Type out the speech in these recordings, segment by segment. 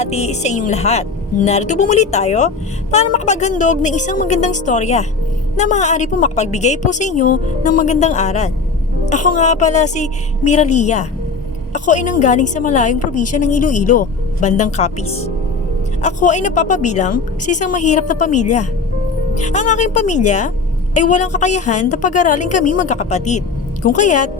binabati sa inyong lahat. Narito bumuli tayo para makapaghandog ng isang magandang storya na maaari po makapagbigay po sa inyo ng magandang aral. Ako nga pala si Miralia. Ako ay nanggaling sa malayong probinsya ng Iloilo, bandang Capiz. Ako ay napapabilang sa isang mahirap na pamilya. Ang aking pamilya ay walang kakayahan na pag-aralin kami magkakapatid. Kung kaya't,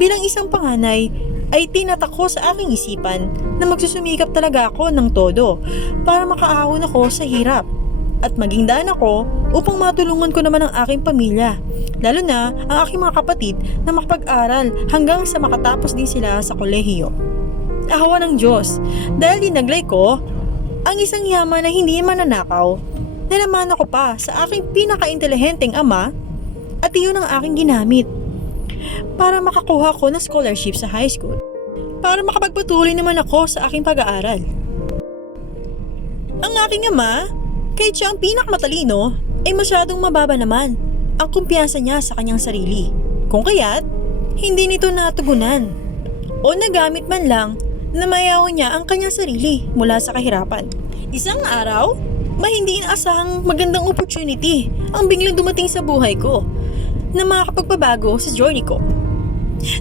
bilang isang panganay, ay tinatak ko sa aking isipan na magsusumikap talaga ako ng todo para makaahon ako sa hirap at maging daan ako upang matulungan ko naman ang aking pamilya, lalo na ang aking mga kapatid na makapag-aral hanggang sa makatapos din sila sa kolehiyo. Ahawa ng Diyos, dahil dinaglay ko ang isang yaman na hindi mananakaw, nalaman ako pa sa aking pinaka-intelihenteng ama at iyon ang aking ginamit para makakuha ko ng scholarship sa high school, para makapagpatuloy naman ako sa aking pag-aaral. Ang aking ama, kahit siya ang pinakamatalino, ay masyadong mababa naman ang kumpiyansa niya sa kanyang sarili. Kung kaya't, hindi nito natugunan o nagamit man lang na mayawan niya ang kanyang sarili mula sa kahirapan. Isang araw, may hindi inaasahang magandang opportunity ang biglang dumating sa buhay ko na makakapagpabago sa journey ko.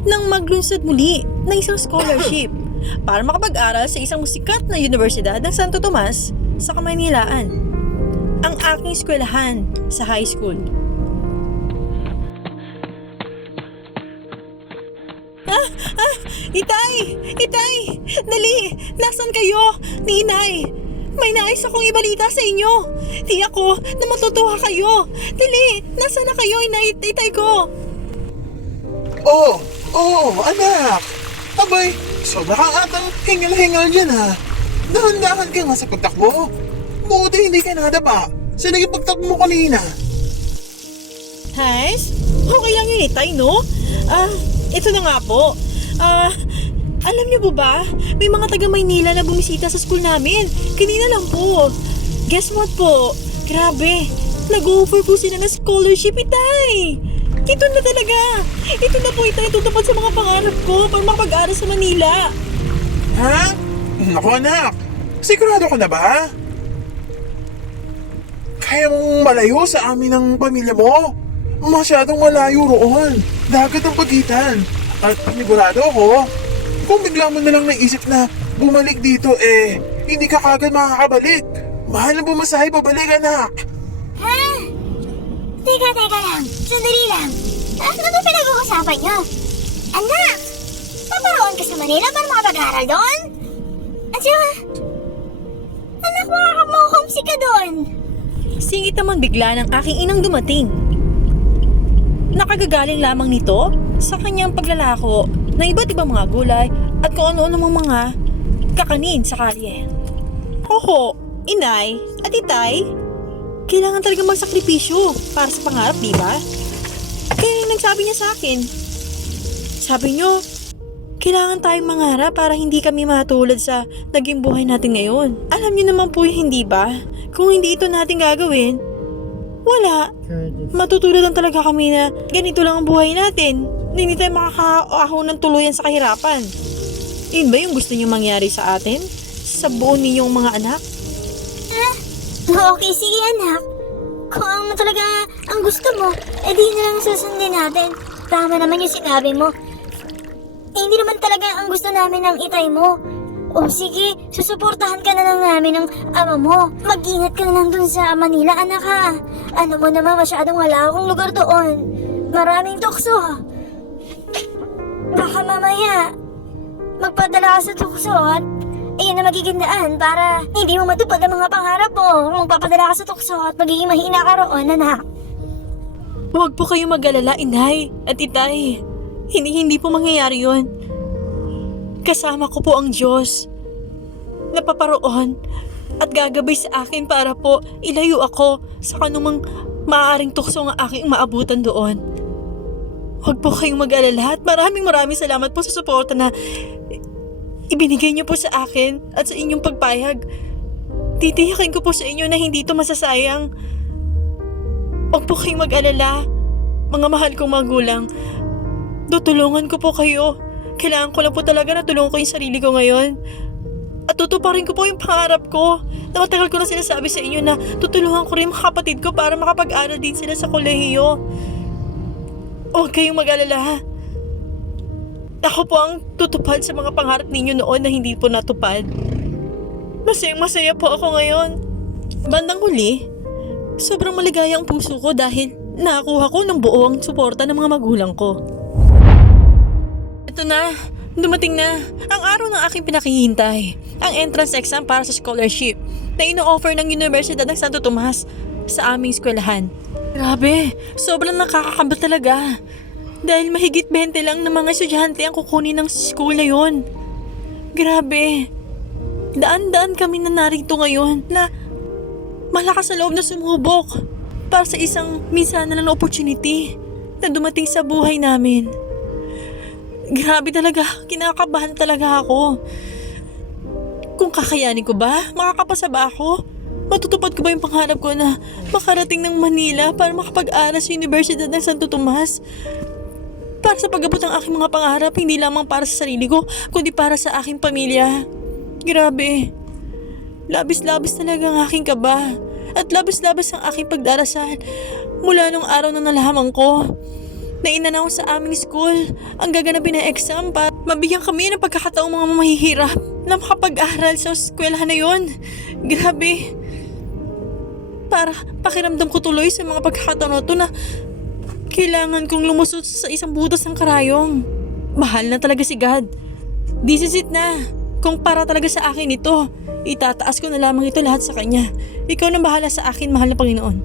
Nang maglunsad muli ng isang scholarship para makapag-aral sa isang sikat na Universidad ng Santo Tomas sa Kamaynilaan, ang aking eskwelahan sa high school. Itay! Dali! Nasaan kayo? Ni Inay! May nais akong ibalita sa inyo! Di ako na matutuwa kayo! Dali! Nasaan na kayo, Inay? Itay ko! Oh, anak! Abay, sobra kang atang hingal-hingal dyan ha. Dahan-dahan ka nga sa pagtakbo. Buti hindi ka nadapa sa naging pagtakbo mo kanina. Hays? Okay lang yun, Itay, no? Ito na nga po. Alam niyo po ba? May mga taga Maynila na bumisita sa school namin. Kanina lang po. Guess what po? Grabe. Nag-offer po sila ng scholarship, Itay. Ito na talaga. Ito na po, Itay. Tutupad sa mga pangarap ko para makapag-aral sa Manila. Ha? Naku anak, sigurado ka na ba? Kaya mong malayo sa amin ng pamilya mo? Masyadong malayo roon. Dagat ang pagitan. At panigurado ako, kung bigla mo na lang naisip na bumalik dito hindi ka kagad makakabalik. Mahal ang bumasahe pabalik, anak. Ha? Teka lang. Sandali lang. Ano ba pinag-uusapan niyo? Anak! Paparoon ka sa Manila para makapag-aral doon? At saka, anak, makaka-homesick ka doon. Singit naman bigla ng aking inang dumating. Nakagagaling lamang nito sa kanyang paglalako ng iba't ibang mga gulay at kung ano-ano mga kakanin sa kalye. Oho, Inay at Itay, kailangan talaga magsakripisyo para sa pangarap, di ba? Kaya yung nagsabi niya sa akin, sabi niyo, kailangan tayong mangarap para hindi kami matulad sa naging buhay natin ngayon. Alam niyo naman po yung hindi ba? Kung hindi ito natin gagawin, wala. Matutulad lang talaga kami na ganito lang ang buhay natin. Hindi tayo makakaahon ng tuluyan sa kahirapan. Yun ba yung gusto niyo mangyari sa atin? Sa buo ninyong mga anak? Okay, sige anak. Kung ano talaga ang gusto mo, di na lang susundin natin. Tama naman yung sinabi mo. Hindi naman talaga ang gusto namin ng Itay mo. O sige, susuportahan ka na lang namin ng ama mo. Mag-ingat ka na lang dun sa Manila, anak ha. Ano mo naman, masyadong wala akong lugar doon. Maraming tukso. Baka mamaya, magpadala ka sa tukso at ayun na magiging daan para hindi mo matupad ang mga pangarap mo. Magpapadala ka sa tukso at magiging mahina ka roon, anak. Huwag po kayong mag-alala, Inay at Itay. Hindi po mangyayari yun. Kasama ko po ang Diyos na paparoon at gagabay sa akin para po ilayo ako sa kanumang maaaring tukso ng aking maabutan doon. Huwag po kayong mag-alala at maraming salamat po sa suporta na ibinigay niyo po sa akin at sa inyong pagpayag. Titiyakin ko po sa inyo na hindi ito masasayang. Huwag po kayong mag-alala, mga mahal kong magulang. Tutulungan ko po kayo. Kailangan ko lang po talaga na tulungan ko yung sarili ko ngayon. At tutuparin ko po yung pangarap ko. Na matagal ko na sinasabi sa inyo na tutulungan ko rin mga kapatid ko para makapag-aral din sila sa kolehiyo. Huwag kayong mag-alala. Ako po ang tutupad sa mga pangarap ninyo noon na hindi po natupad. Masayang-masaya po ako ngayon. Bandang huli, sobrang maligaya ang puso ko dahil nakakuha ko ng buo ang suporta ng mga magulang ko. Ito na, dumating na ang araw ng aking pinakihintay. Ang entrance exam para sa scholarship na ino-offer ng Universidad ng Santo Tomas sa aming eskwelahan. Grabe, sobrang nakakakaba talaga. Dahil mahigit 20 lang ng mga estudyante ang kukunin ng school na yon. Grabe. Daan-daan kami na narito ngayon na malakas sa loob na sumubok para sa isang minsan na lang na opportunity na dumating sa buhay namin. Grabe talaga, kinakabahan talaga ako. Kung kakayanin ko ba? Makakapasa ba ako? Matutupad ko ba yung pangarap ko na makarating ng Manila para makapag-aral sa Universidad ng Santo Tomas? Para sa pag-abot ng aking mga pangarap, hindi lamang para sa sarili ko, kundi para sa aking pamilya. Grabe. Labis-labis talaga ang aking kaba. At labis-labis ang aking pagdarasal mula nung araw na nalaman ko na in-announce sa aming school ang gaganapin na exam para mabigyan kami ng pagkakataong mga mahihirap na makapag-aral sa eskwelahan na yon. Grabe. Para pakiramdam ko tuloy sa mga pagkakataon na ito na kailangan kong lumusot sa isang butas ng karayong. Mahal na talaga si God. This is it na. Kung para talaga sa akin ito, itataas ko na lamang ito lahat sa Kanya. Ikaw na bahala sa akin, mahal na Panginoon.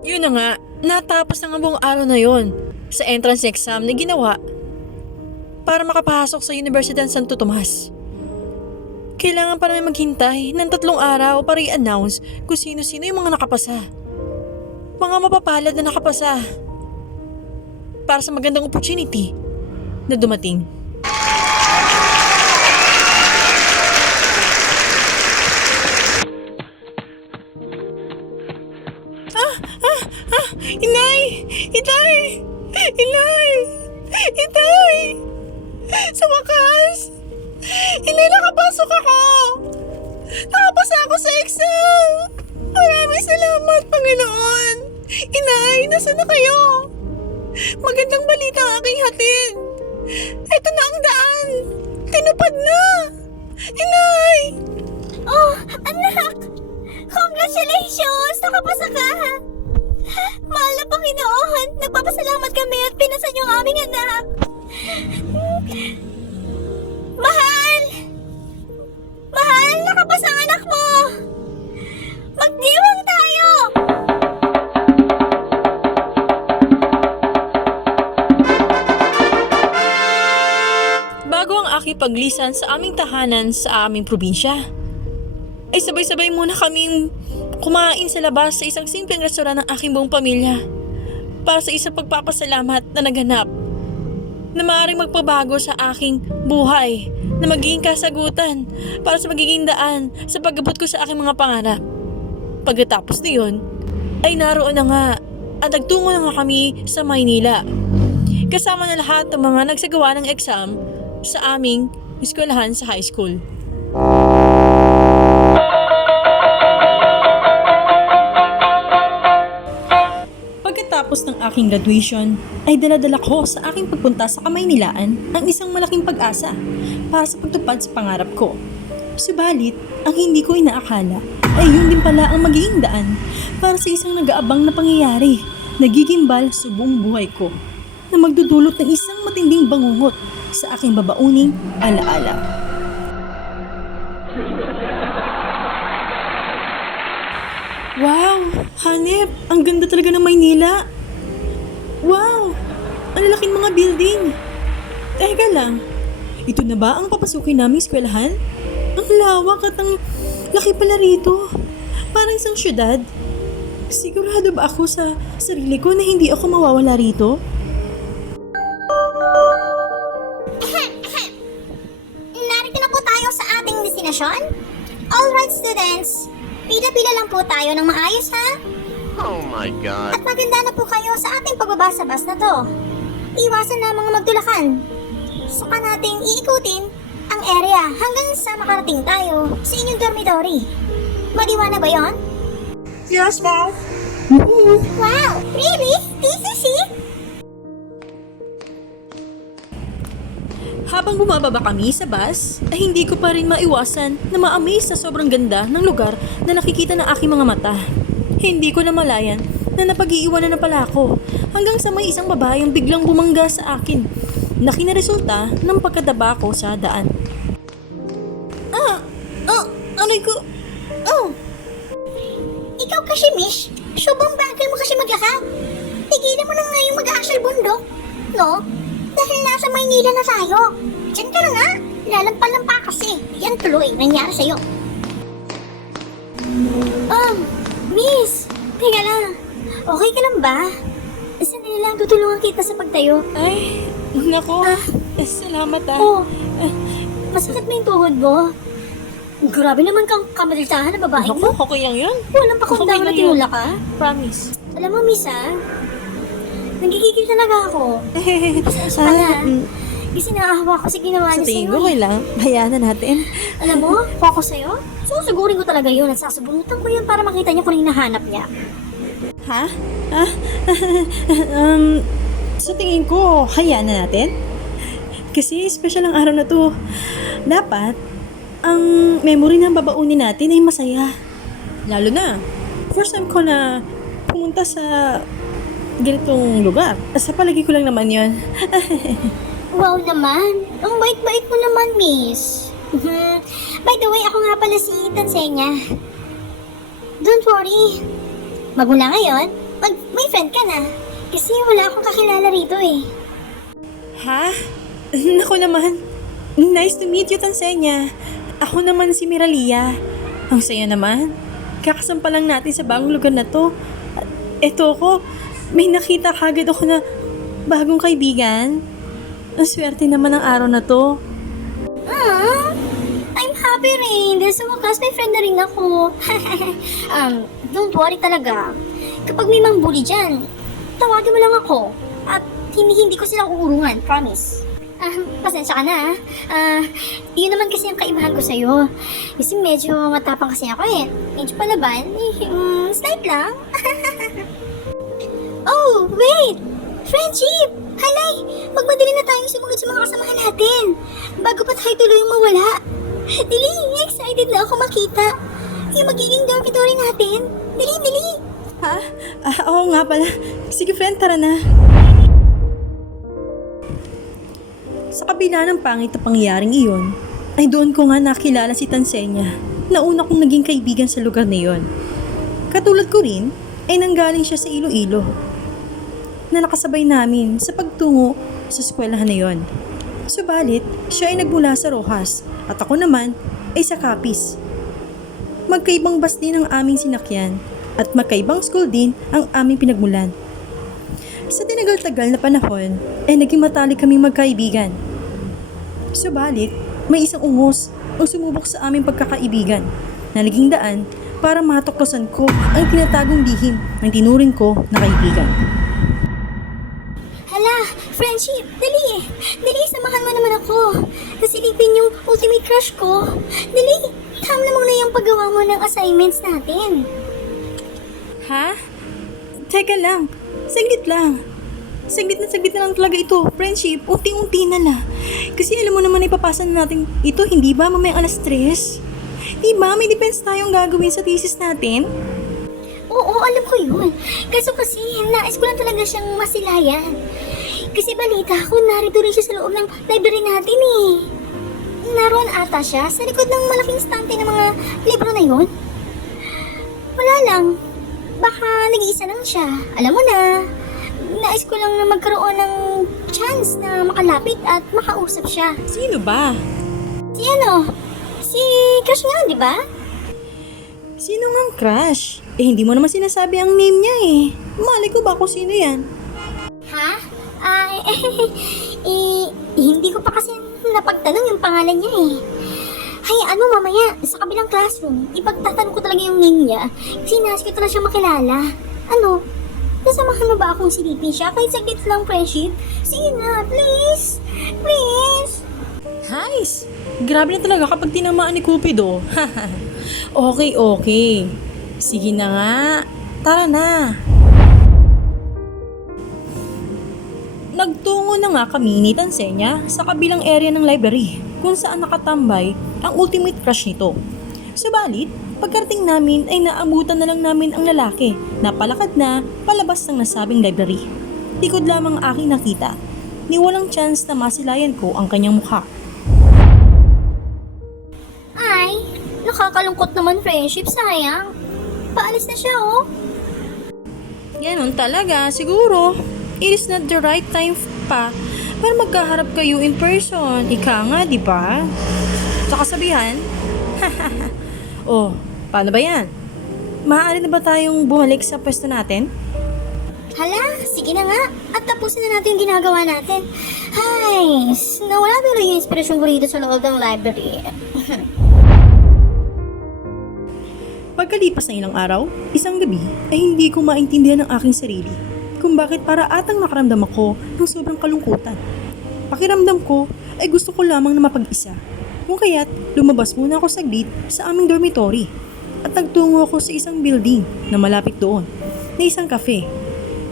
Yun na nga, natapos na nga buong araw na yon sa entrance exam na ginawa para makapasok sa Universidad ng Santo Tomas. Kailangan pa namin maghintay ng 3 araw para i-announce kung sino-sino yung mga nakapasa. Mga mapapalad na nakapasa para sa magandang opportunity na dumating. Inay! Itay! Inay! Itay! Sa wakas! Inay, nakapasok ako! Nakapasa ako sa exam! Maraming salamat, Panginoon! Inay, nasa na kayo? Magandang balita ang aking hatid! Ito na ang daan! Tinupad na! Inay! Oh, anak! Congratulations! Nakapasa ka! Mahal na Panginoon! Nagpapasalamat kami at pinasan yung aming anak! Mahal! Mahal! Nakapasa ang anak mo! Magdiwang tayo! Bago ang aking paglisan sa aming tahanan sa aming probinsya, ay sabay-sabay muna kaming kumain sa labas sa isang simpleng restaurant ng aking buong pamilya para sa isang pagpapasalamat na naganap na maaaring magpabago sa aking buhay na magiging kasagutan para sa magiging daan sa pag-abot ko sa aking mga pangarap. Pagkatapos na yun, ay naroon na nga at nagtungo na nga kami sa Maynila. Kasama na lahat ng mga nagsagawa ng exam sa aming eskwelahan sa high school. Pagkatapos ng aking graduation, ay daladala ko sa aking pagpunta sa Kamaynilaan ang isang malaking pag-asa para sa pagtupad sa pangarap ko. Subalit, ang hindi ko inaakala ay yun din pala ang magiging daan para sa isang nag-aabang na pangyayari na gigimbal sa buong buhay ko na magdudulot ng isang matinding bangungot sa aking babauning alaala. Wow! Hanep! Ang ganda talaga ng Maynila! Wow! Ang lalaking mga building! Teka lang, ito na ba ang papasukin naming eskwelahan? Ang lawak at ang laki pala rito. Parang isang syudad. Sigurado ba ako sa sarili ko na hindi ako mawawala rito? Narito na po tayo sa ating destinasyon. Alright, students. Pila-pila lang po tayo ng maayos, ha? Oh my God. At maganda na po kayo sa ating pagbaba sa bus na to. Iwasan na mga magtulakan. Saka nating iikutin ang ng area hanggang sa makarating tayo sa inyong dormitory. Madiwa na ba yon? Yes, Mom! Wow! Really? This is it? Habang bumababa kami sa bus, ay hindi ko pa rin maiwasan na ma-amaze sa sobrang ganda ng lugar na nakikita ng aking mga mata. Hindi ko na malayan na napag-iiwanan na pala ako hanggang sa may isang babaeng biglang bumangga sa akin na kinaresulta ng pagkadaba ko sa daan. Aray ko! Ikaw kasi, Mish. Sobrang bagal mo kasi maglakad. Tigilan mo na nga yung mag-aaksal bundok. No? Dahil nasa Maynila na tayo. Diyan ka na nga. Lalampal-lampa kasi. Yan tuloy, nangyari sa'yo. Miss. Teka lang. Okay ka lang ba? Sandali lang, tutulungan kita sa pagtayo. Ay, nako. Salamat ah. Oh, masakit na yung tuhod mo. Grabe naman kang kamalitahan na babae mo. Naku, okay lang yun. Walang pakundaw Okay na lang tinula yun. ka. Promise. Alam mo, Miss, nagigigil talaga ako. Pasensya ka na. Kasi naahawa ko sa ginawa Sa niya tingin sa'yo. ko, okay lang. Hayaan na natin. Alam mo, focus sa'yo. Susugurin ko talaga yun at sasabunutan ko yun para makita niya kung ano yung nahanap niya. Ha? Sa tingin ko, hayaan na natin. Kasi special ang araw na to. Dapat, ang memory na babaunin natin ay masaya. Lalo na, first time ko na pumunta sa ganitong lugar. Sa palagi ko lang naman yon. Wow naman. Ang bait-bait mo naman, Miss. By the way, ako nga pala si Tansenya. Don't worry. Magmula ngayon, may friend ka na. Kasi wala akong kakilala rito eh. Ha? Naku naman. Nice to meet you, Tansenya. Ako naman si Miralia. Ang saya naman. Kakasampa lang natin sa bagong lugar na to. At eto ko, may nakita kagad ako na bagong kaibigan. Ang swerte naman ng araw na to. I'm happy rin. Dahil sa wakas, may friend na rin ako. Don't worry talaga. Kapag may mang bully dyan, tawagin mo lang ako. At hindi ko sila uurungan, promise. Pasensya ka na. Yun naman kasi ang kaibahan ko sa'yo. Kasi medyo matapang kasi ako eh. Medyo palaban. Slight lang. Oh, wait! Friendship! Halay! Magmadali na tayong sumunod sa mga kasamahan natin. Bago pa tayo tuloy mawala. Dili! Excited na ako makita. Yung magiging dormitory natin. Dili! Ha? Oo nga pala. Sige friend, tara na. Sa kabila ng pangit na pangyayaring iyon, ay doon ko nga nakilala si Tansenya na una kong naging kaibigan sa lugar na iyon. Katulad ko rin, ay nanggaling siya sa Iloilo na nakasabay namin sa pagtungo sa eskwelahan na iyon. Subalit, siya ay nagmula sa Rojas at ako naman ay sa Capiz. Magkaibang bus din ang aming sinakyan at magkaibang school din ang aming pinagmulan. Sa tinagal-tagal na panahon ay naging matalik kaming magkaibigan. Subalit, may isang ungos ang sumubok sa aming pagkakaibigan na naging daan para matuklasan ko ang tinatagong lihim ng tinuring ko na kaibigan. Hala, friendship, dali! Dali, samahan mo naman ako. Kasilipin yung ultimate crush ko. Dali, tama na muna yung paggawa mo ng assignments natin. Ha? Teka lang, saglit lang. Saglit na lang talaga ito. Friendship, unti-unti na la. Kasi alam mo naman ipapasa na natin ito, hindi ba mamayang alas 3? Di ba may defense tayong gagawin sa thesis natin? Oo, alam ko yun. Kaso kasi, nais ko lang talaga siyang masilayan. Kasi balita ko, narito rin siya sa loob ng library natin eh. Naroon ata siya sa likod ng malaking stante ng mga libro na yun. Wala lang. Baka nag-iisa lang siya. Alam mo na, nais ko lang na magkaroon ng chance na makalapit at makausap siya. Sino ba? Si ano? Si crush nga, di ba? Sino ngang crush? Hindi mo naman sinasabi ang name niya eh. Malay ko ba kung sino yan? Ha? Hindi ko pa kasi napagtanong yung pangalan niya eh. Hayaan mo mamaya, sa kabilang classroom, ipagtatanong ko talaga yung name niya. Kasi nais ko talaga siya makilala. Ano? Nasamahan mo ba akong silipin siya? Kahit saglit lang, friendship? Sige na, please! Please! Guys, Grabe na talaga kapag tinamaan ni Cupido. Okay, okay. Sige na nga. Tara na. Nagtungo na nga kami ni Tansenya sa kabilang area ng library kung saan nakatambay ang ultimate crush nito. Subalit, pagkarating namin ay naabutan na lang namin ang lalaki na palakad na palabas ng nasabing library. Likod lamang ang aking nakita, ni walang chance na masilayan ko ang kanyang mukha. Ay, nakakalungkot naman friendship, sayang. Paalis na siya, oh. Ganon talaga, siguro. It is not the right time pa para magkaharap kayo in person. Ika nga, di ba? Sa kasabihan, oh, paano ba yan? Maaari na ba tayong bumalik sa pwesto natin? Hala, sige na nga. At tapusin na natin yung ginagawa natin. Ay, nawala tuloy yung inspirasyon ko rito sa loob ng library. Pagkalipas ng ilang araw, isang gabi ay hindi ko maintindihan ang aking sarili kung bakit para atang nakaramdam ako ng sobrang kalungkutan. Pakiramdam ko ay gusto ko lamang na mapag-isa. Kung kaya't lumabas muna ako saglit sa aming dormitory at nagtungo ako sa isang building na malapit doon na isang cafe.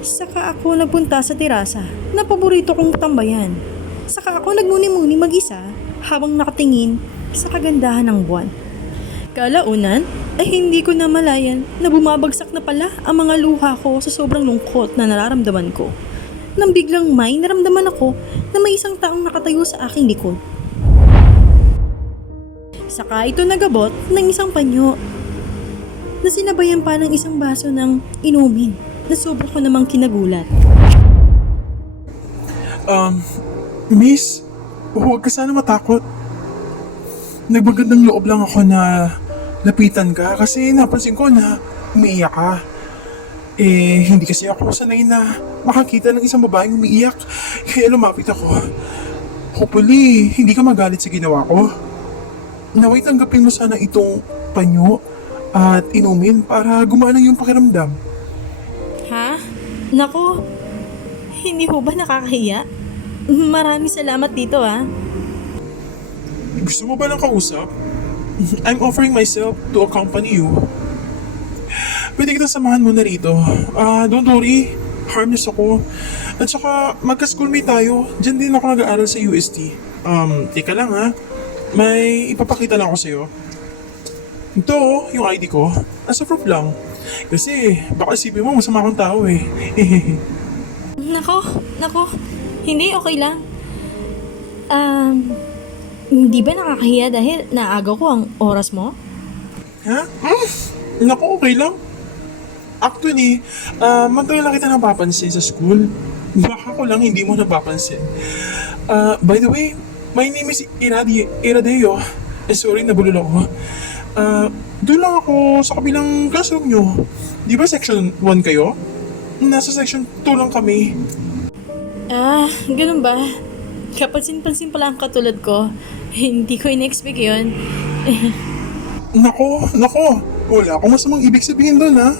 Saka ako nagpunta sa terasa na paborito kong tambayan. Saka ako nagmuni-muni mag-isa habang nakatingin sa kagandahan ng buwan. Kalaunan ay hindi ko namalayan na bumabagsak na pala ang mga luha ko sa sobrang lungkot na nararamdaman ko. Nang biglang may naramdaman ako na may isang taong nakatayo sa aking likod. Saka ito nagabot ng isang panyo na sinabayan pa ng isang baso ng inumin na sobra ko namang kinagulat. Miss, huwag ka sana matakot. Nagbagandang loob lang ako na lapitan ka kasi napansin ko na umiiyak ka. Hindi kasi ako sanay na makakita ng isang babaeng umiiyak. Kaya lumapit ako. Hopefully, hindi ka magalit sa ginawa ko. Naway tanggapin mo sana itong panyo at inumin para gumana yung pakiramdam. Ha? Naku, hindi ho ba nakakahiya? Maraming salamat dito ah. Gusto mo ba ng kausap? I'm offering myself to accompany you. Pwede kita samahan mo na rito. Don't worry, harmless ako. At saka, magka-schoolmate tayo. Diyan din ako nag-aaral sa UST. Teka lang ha. May ipapakita lang ako sa'yo. Ito, yung ID ko. As a proof lang. Kasi, baka isipin mo, masama akong tao eh. Nako, hindi okay lang. Hindi ba nakakahiya dahil naaga ko ang oras mo? Ha? Naku, okay lang. Actually, matagal na kita napapansin sa school. Baka ko lang hindi mo napapansin. By the way, my name is Iradeo. Sorry, nabulol ako. Doon lang ako sa kabilang classroom nyo. Di ba section 1 kayo? Nasa section 2 lang kami. Ganun ba? Kapansin-pansin pala ang katulad ko. Hindi ko in-expect yun. Nako. Wala akong masamang ibig sabihin doon ha.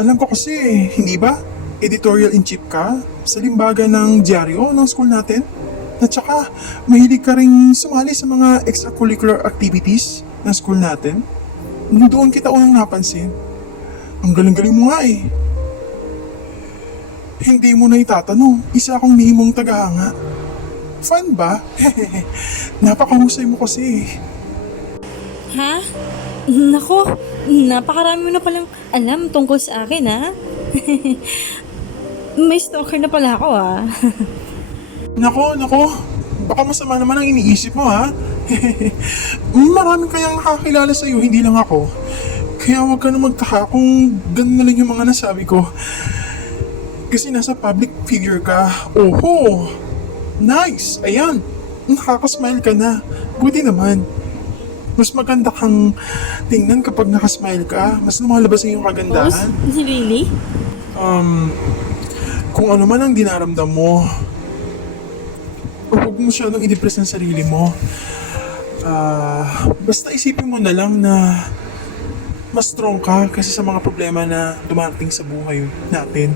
Alam ko kasi, hindi ba? Editorial-in-chief ka sa limbaga ng dyaryo ng school natin. At saka, mahilig ka rin sumali sa mga extracurricular activities ng school natin. Doon kita unang napansin. Ang galing-galing mo nga eh. Hindi mo na itatanong, isa akong nihimong tagahanga. Fun ba? Napakahusay mo kasi. Ha? Nako, napakarami mo na palang alam tungkol sa akin ha. May stalker na pala ako ha. Nako. Baka masama naman ang iniisip mo ha. Maraming kayang nakakilala sa'yo, hindi lang ako. Kaya huwag ka na magtaka kung ganun na lang yung mga nasabi ko. Kasi nasa public figure ka. Oho! Nice! Ayan! Nakakasmile ka na. Buti naman. Mas maganda kang tingnan kapag nakasmile ka. Mas lumalabas ang iyong kagandahan. Really? Kung ano man ang dinaramdam mo, huwag mo masyadong i-depress ng sarili mo. Basta isipin mo na lang na mas strong ka kasi sa mga problema na dumarating sa buhay natin.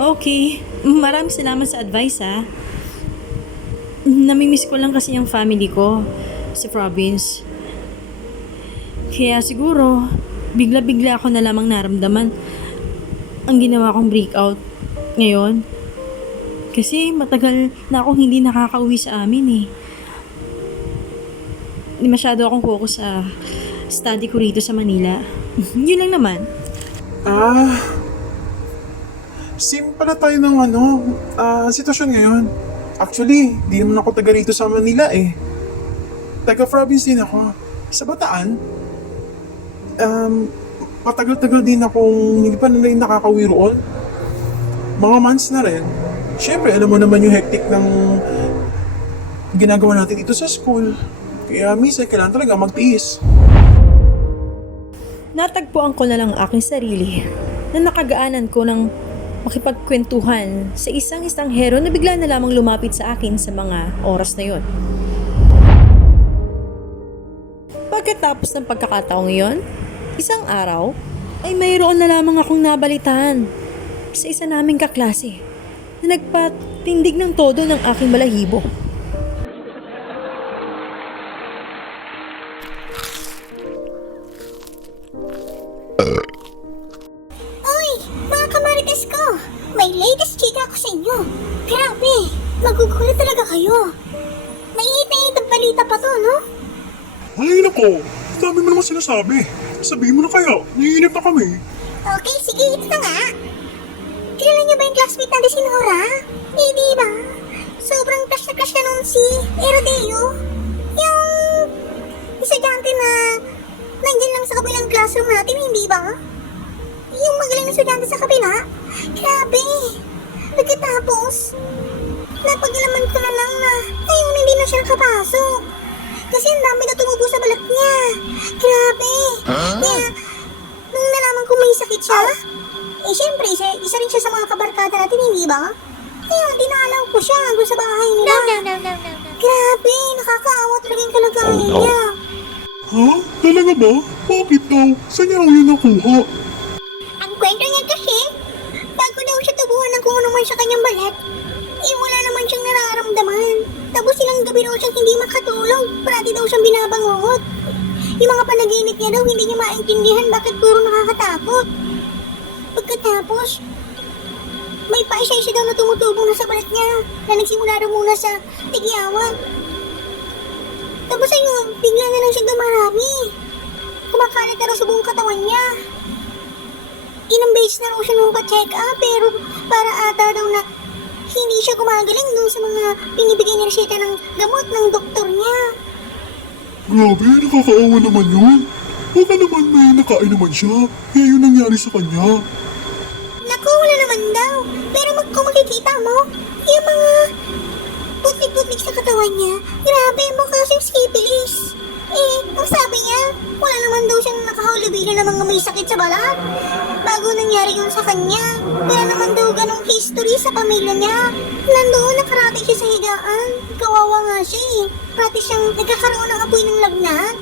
Okay. Maraming salamat sa advice ha. Namimiss ko lang kasi yung family ko sa province. Kaya siguro, bigla-bigla ako na lamang naramdaman ang ginawa kong breakout ngayon. Kasi matagal na akong hindi nakakauwi sa amin eh. Masyado akong focus sa study ko rito sa Manila. Yun lang naman. Same pala tayo ng sitwasyon ngayon. Actually, di naman ako taga rito sa Manila eh. Taga-province din ako. Sa Bataan, matagal-tagal din akong hindi pa na rin nakakauwi roon. Mga months na rin. Siyempre, alam mo naman yung hectic ng ginagawa natin dito sa school. Kaya minsan kailangan talaga magtiis. Natagpuan ko na lang ang aking sarili na nakagaanan ko ng makipagkwentuhan sa isang estanghero na bigla na lamang lumapit sa akin sa mga oras na yon. Pagkatapos ng pagkakataong yon, isang araw ay mayroon na lamang akong nabalitaan sa isa naming kaklase na nagpatindig ng todo ng aking balahibo. Uy, mga kamarites ko! May latest chika ako sa inyo. Grabe, magugulat talaga kayo. Mainit na init ang balita pa to, no? Ay, nako. Dami mo naman sinasabi. Sabihin mo na kaya. Naiinip na kami. Okay, sige, ito na nga. Kilala niyo ba yung classmate natin si Nora? Eh, di ba? Sobrang crush na crush ka nun si Erodeo. Yung estudyante na nandyan lang sa kabilang classroom natin, hindi ba? Yung magaling na estudyante sa kabila. Grabe. Pagkatapos, napag-alaman ko na lang na ngayon hindi na siya nakapasok. Kasi ang dami na tumubo sa balat niya. Grabe. Kaya, nung nalaman ko may sakit siya, eh syempre, isa rin siya sa mga kabarkada natin, hindi ba? Ngayon, dinalaw ko siya doon sa bahay nila. No. Grabe, nakakaawa talaga yung kalagayan niya. Ha? Talaga ba? Bakit daw? Saan niya raw yun nakuha? Ang kwento niya kasi, bago daw siya tubuhan ng kung ano man sa kanyang balat, eh wala naman siyang nararamdaman. Tapos ilang gabi daw siyang hindi makatulog, parati daw siyang binabangungot. Yung mga panaginip niya daw, hindi niya maintindihan bakit puro nakakatakot. Pagkatapos, may paisa-isa daw na tumutubong na sa balat niya, na nagsimula daw muna sa tigyawan. Tapos ayun, bigla na lang siya dumarami. Kumakalat na raw sa buong katawan niya. Ilang beses na raw siya nung pa-check up, pero para ata daw na hindi siya gumagaling dun sa mga binibigay ni reseta ng gamot ng doktor niya. Grabe, nakakaawa naman yun. Baka naman may nakain naman siya. Kaya yun nangyari sa kanya. Naku, wala naman daw. Pero kung makikita mo, yung mga putik-putik sa katawan niya, grabe, mukha siyang syphilis. Eh, ang sabi niya, wala naman daw siyang nakahulubilo na mga may sakit sa balat. Bago nangyari yun sa kanya, wala naman daw ganong history sa pamilya niya. Nandoon, nakarate siya sa higaan. Kawawa nga siya eh. Parati siyang nagkakaroon ng apoy ng lagnat.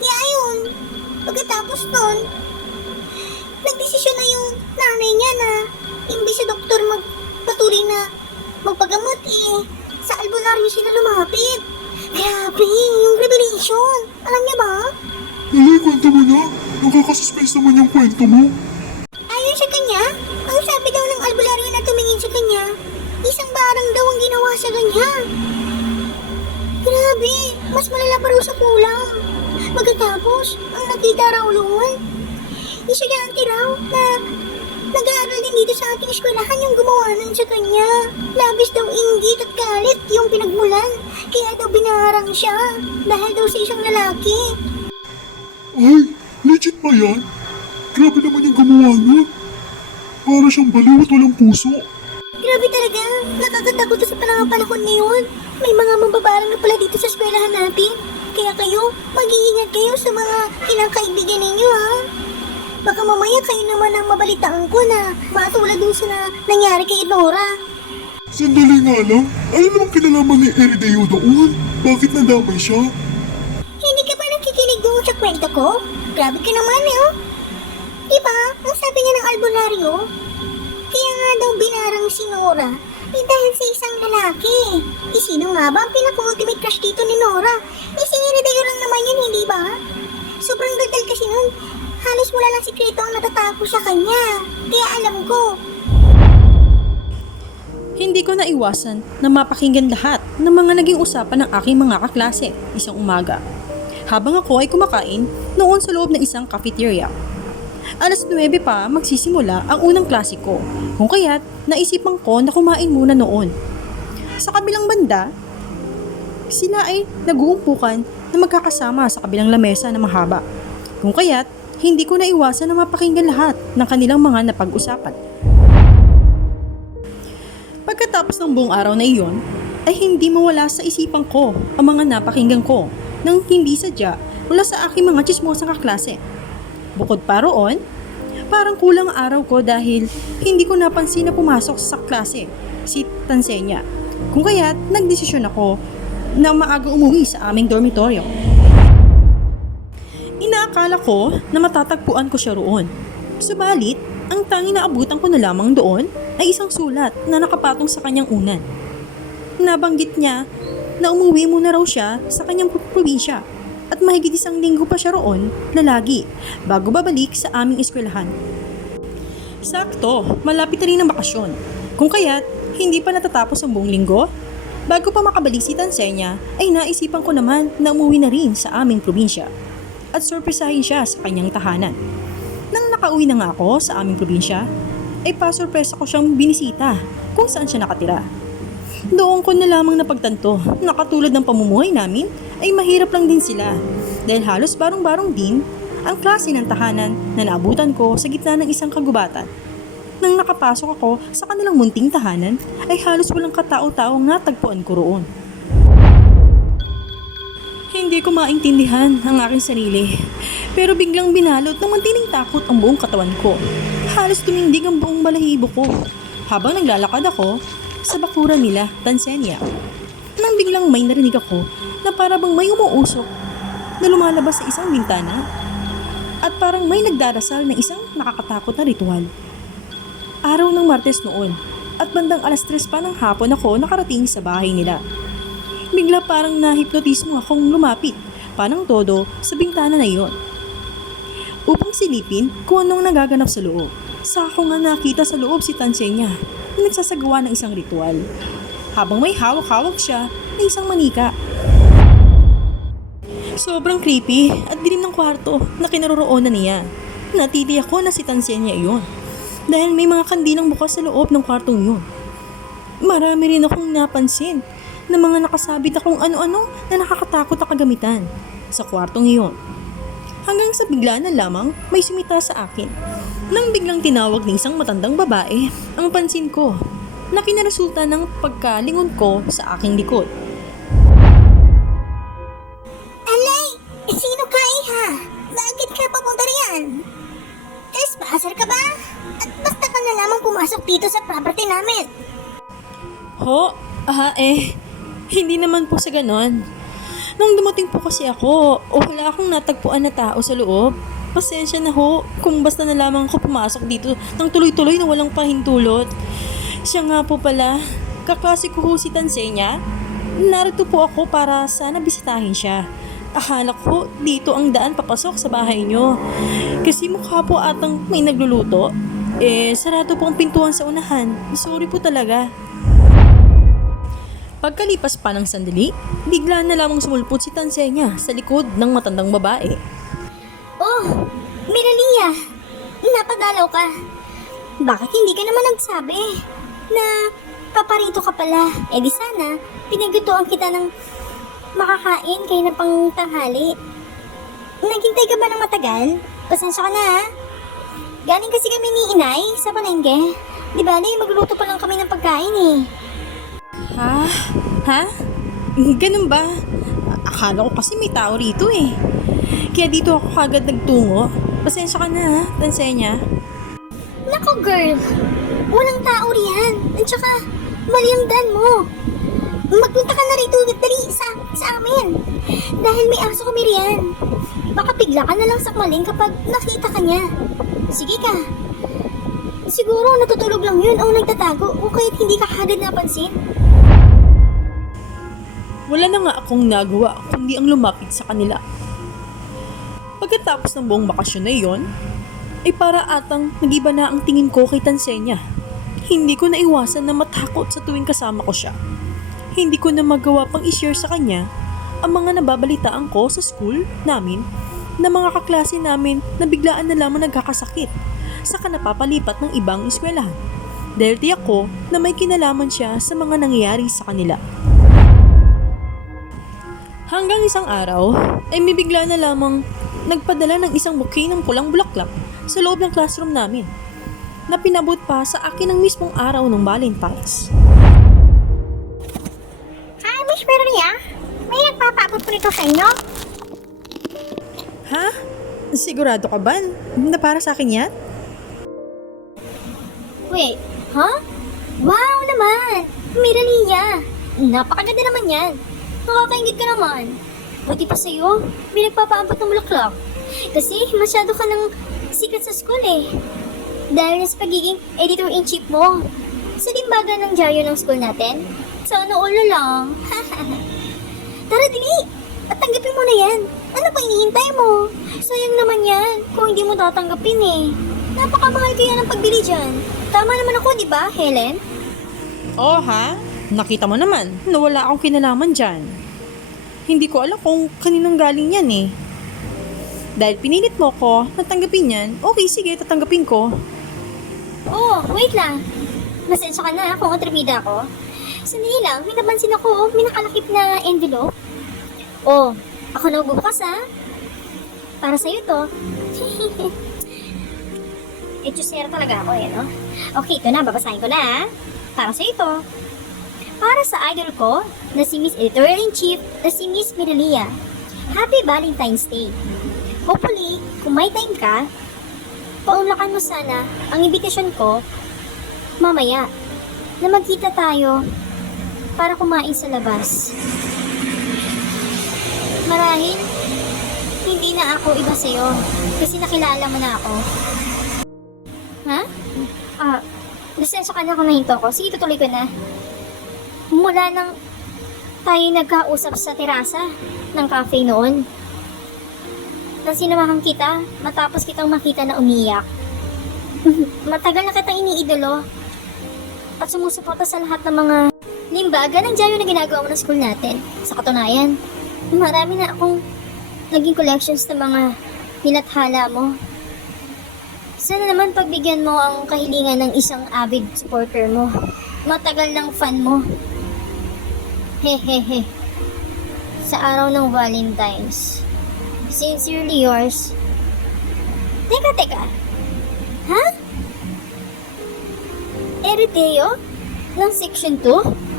Kaya ayun, pagkatapos nun, nagdesisyon na yung nanay niya na imbis sa doktor magpatuloy na magpagamot sa albularyo sila lumapit. Grabe, yung revelation. Alam niya ba? Dali, kwento mo na. Nakakasuspense naman yung kwento mo. Ayon sa kanya, ang sabi daw ng albularyo na tumingin sa kanya, isang barang daw ang ginawa sa kanya. Grabe, mas malala pa raw sa kulang. Pagkatapos, ang nakita raw noon, estudyante raw na nag-aaral din dito sa ating eskwelahan yung gumawa nun sa kanya. Labis daw inggit at galit yung pinagmulan. Kaya daw binaharang siya dahil daw sa isang lalaki. Ay, legit ba yan? Grabe naman yung gumawa nun. Para siyang baliw at walang puso. Grabe talaga, nakakatakot sa panahon ngayon. May mga mambabarang na pala dito sa eskwelahan natin. Kaya kayo, mag-iingat kayo sa mga ilang kaibigan ninyo ha. Baka mamaya kayo naman ang mabalitaan ko na matulad dun sa nangyari kay Nora. Sandali nga lang. Ano namang kinalaman ni Erideo doon? Bakit nadamay siya? Hindi ka ba nakikinig doon sa kwento ko? Grabe ka naman Diba, ang sabi niya ng albularyo, kaya nga daw binarang si Nora dahil sa isang lalaki. Sino nga ba ang pinaka-ultimate crush dito ni Nora? Si Iridayo lang naman yun, hindi ba? Sobrang daldal kasi nun. Halos wala lang sikreto ang natatapo sa kanya. Kaya alam ko. Hindi ko naiwasan na mapakinggan lahat ng mga naging usapan ng aking mga kaklase isang umaga. Habang ako ay kumakain noon sa loob ng isang cafeteria. Alas 9 pa magsisimula ang unang klase ko, kung kaya't naisipan ko na kumain muna noon. Sa kabilang banda, sila ay nag-uumpukan na magkakasama sa kabilang lamesa na mahaba. Kung kaya't hindi ko naiwasan na mapakinggan lahat ng kanilang mga napag-usapan. Pagkatapos ng buong araw na iyon, ay hindi mawala sa isipan ko ang mga napakinggan ko nang hindi sadya mula sa aking mga tsismosang kaklase. Bukod pa roon, parang kulang ang araw ko dahil hindi ko napansin na pumasok sa klase si Tansenya. Kung kaya't nagdesisyon ako na maaga umuwi sa aming dormitoryo. Inaakala ko na matatagpuan ko siya roon. Subalit, ang tanging naabutan ko na lamang doon ay isang sulat na nakapatong sa kanyang unan. Nabanggit niya na umuwi muna raw siya sa kanyang probinsya at mahigit 1 linggo pa siya roon lalagi bago babalik sa aming eskwelahan. Sakto, malapit na rin ang bakasyon. Kung kaya't hindi pa natatapos ang buong linggo, bago pa makabalik si Tansenya ay naisipan ko naman na umuwi na rin sa aming probinsya at sorpresahin siya sa kanyang tahanan. Nang nakauwi na nga ako sa aming probinsya, ay pasurpresa ko siyang binisita kung saan siya nakatira. Doon ko na lamang napagtanto na katulad ng pamumuhay namin ay mahirap lang din sila dahil halos barong-barong din ang klase ng tahanan na naabutan ko sa gitna ng isang kagubatan. Nang nakapasok ako sa kanilang munting tahanan ay halos walang katao-tao ang natagpuan ko roon. Hindi ko maintindihan ang aking sarili, pero biglang binalot ng mantining takot ang buong katawan ko. Halos tumindig ang buong balahibo ko habang naglalakad ako sa bakuran nila, Tansenya. Nang biglang may narinig ako na para bang may umuusok na lumalabas sa isang bintana at parang may nagdarasal ng isang nakakatakot na ritual. Araw ng Martes noon at bandang alas 3 pa ng hapon ako nakarating sa bahay nila. Bigla parang nahipnotismo akong lumapit, parang todo, sa bintana na iyon. Upang silipin kung anong nagaganap sa loob. Saka nga nakita sa loob si Tansenya na nagsasagawa ng isang ritual. Habang may hawak-hawak siya na isang manika. Sobrang creepy at dilim ng kwarto na kinaroroonan niya. Natili ako na si Tansenya iyon. Dahil may mga kandilang bukas sa loob ng kwartong yun. Marami rin akong napansin na mga nakasabit akong ano-ano na nakakatakot na kagamitan sa kwartong iyon. Hanggang sa bigla na lamang may sumita sa akin. Nang biglang tinawag ng isang matandang babae, ang pansin ko na kinaresulta ng pagkalingon ko sa aking likod. Alay! Sino ka, iha? Bakit ka papunta riyan? Trespasser ka ba? At basta ka na lamang pumasok dito sa property namin. Ho? Hindi naman po sa ganon. Nung dumating po kasi ako, wala akong natagpuan na tao sa loob. Pasensya na ho, kung basta na lamang ako pumasok dito nang tuloy-tuloy na walang pahintulot. Siya nga po pala, kaklase ko ho si Tansenya. Narito po ako para sana bisitahin siya. Akala ko dito ang daan papasok sa bahay nyo. Kasi mukha po atang may nagluluto. Sarado po ang pintuan sa unahan. Sorry po talaga. Pagkalipas pa ng sandali, bigla na lamang sumulpot si Tansenya sa likod ng matandang babae. Oh, Miralia! Napadalaw ka. Bakit hindi ka naman nagsabi na paparito ka pala? Di sana, pinagutuan kita ng makakain kayo na pang tanghali. Naghintay ka ba ng matagal? Pasensya ka na ha. Galing kasi kami ni Inay sa palengke. Di ba magluluto pa lang kami ng pagkain eh. Ha? Ganun ba? Akala ko kasi may tao rito eh. Kaya dito ako kagad nagtungo. Pasensya ka na ha, Tansenya. Nako girl, walang tao riyan. At saka, mali ang daan mo. Magpunta ka na rito dali sa amin. Dahil may aso kami riyan. Baka bigla ka na lang sakmalin kapag nakita ka niya. Sige ka. Siguro natutulog lang yun o nagtatago o kahit hindi ka kagad napansin. Wala na nga akong nagawa kundi ang lumapit sa kanila. Pagkatapos ng buong bakasyon na iyon, ay para atang nag-iba na ang tingin ko kay Tansenya. Hindi ko naiwasan na matakot sa tuwing kasama ko siya. Hindi ko na magawa pang i-share sa kanya ang mga nababalitaan ko sa school namin na mga kaklase namin na biglaan na lamang nagkakasakit saka napapalipat ng ibang eskwelahan. Dahil tiyak ko na may kinalaman siya sa mga nangyayari sa kanila. Hanggang isang araw ay may bigla na lamang nagpadala ng isang bouquet ng pulang bulaklak sa loob ng classroom namin na pinabot pa sa akin ng mismong araw ng Valentine's. Hi, Miss Maria. May nagpapaabot po nito sa inyo? Ha? Sigurado ka ba na para sa akin yan? Wait, huh? Wow naman! Miralia! Napakaganda naman yan. Nakakaingit ka naman. Buti pa sa'yo, may nagpapaabot ng bulaklak. Kasi masyado ka ng sikat sa school eh. Dahil sa pagiging editor-in-chief mo. Sa limbaga ng dyaryo ng school natin. Sana all na lang. Tara, dili! At tanggapin mo na yan. Ano pa hinihintay mo? Sayang naman yan kung hindi mo tatanggapin eh. Napakamahal kaya ng pagbili dyan. Tama naman ako, di ba, Helen? Oh ha? Nakita mo naman na wala akong kinalaman dyan. Hindi ko alam kung kaninong galing yan eh. Dahil pinilit mo ko na tanggapin yan, okay sige, tatanggapin ko. Oh, wait lang. Masensya ka na kung atribida ako. Sandali lang, may napansin ako, may nakalakip na envelope. Oh, ako na magbubukas ha. Para sa'yo to. Etchusera talaga ako eh, no? Okay, ito na, babasahin ko na ha. Para sa'yo to. Para sa idol ko, na si Miss Editorial-in-Chief, na si Miss Miralia. Happy Valentine's Day. Hopefully, kung may time ka, paunlakan mo sana ang invitation ko mamaya na magkita tayo para kumain sa labas. Marahil, hindi na ako iba sa'yo kasi nakilala mo na ako. Ha? Lisensya ka na kung nahinto ko. Sige, tutuloy ko na. Mula nang tayo nagkausap sa terasa ng cafe noon, nang sinamahan kita matapos kitang makita na umiyak. Matagal na kitang iniidolo at sumusuporta sa lahat ng mga limbaga ng dyaryo na ginagawa mo ng school natin. Sa katunayan, marami na akong naging collections ng mga nilathala mo. Sana naman pagbigyan mo ang kahilingan ng isang avid supporter mo. Matagal ng fan mo. Hehehe. Sa araw ng Valentine's. Sincerely yours. Teka. Ha? Eriteo? Ng section 2?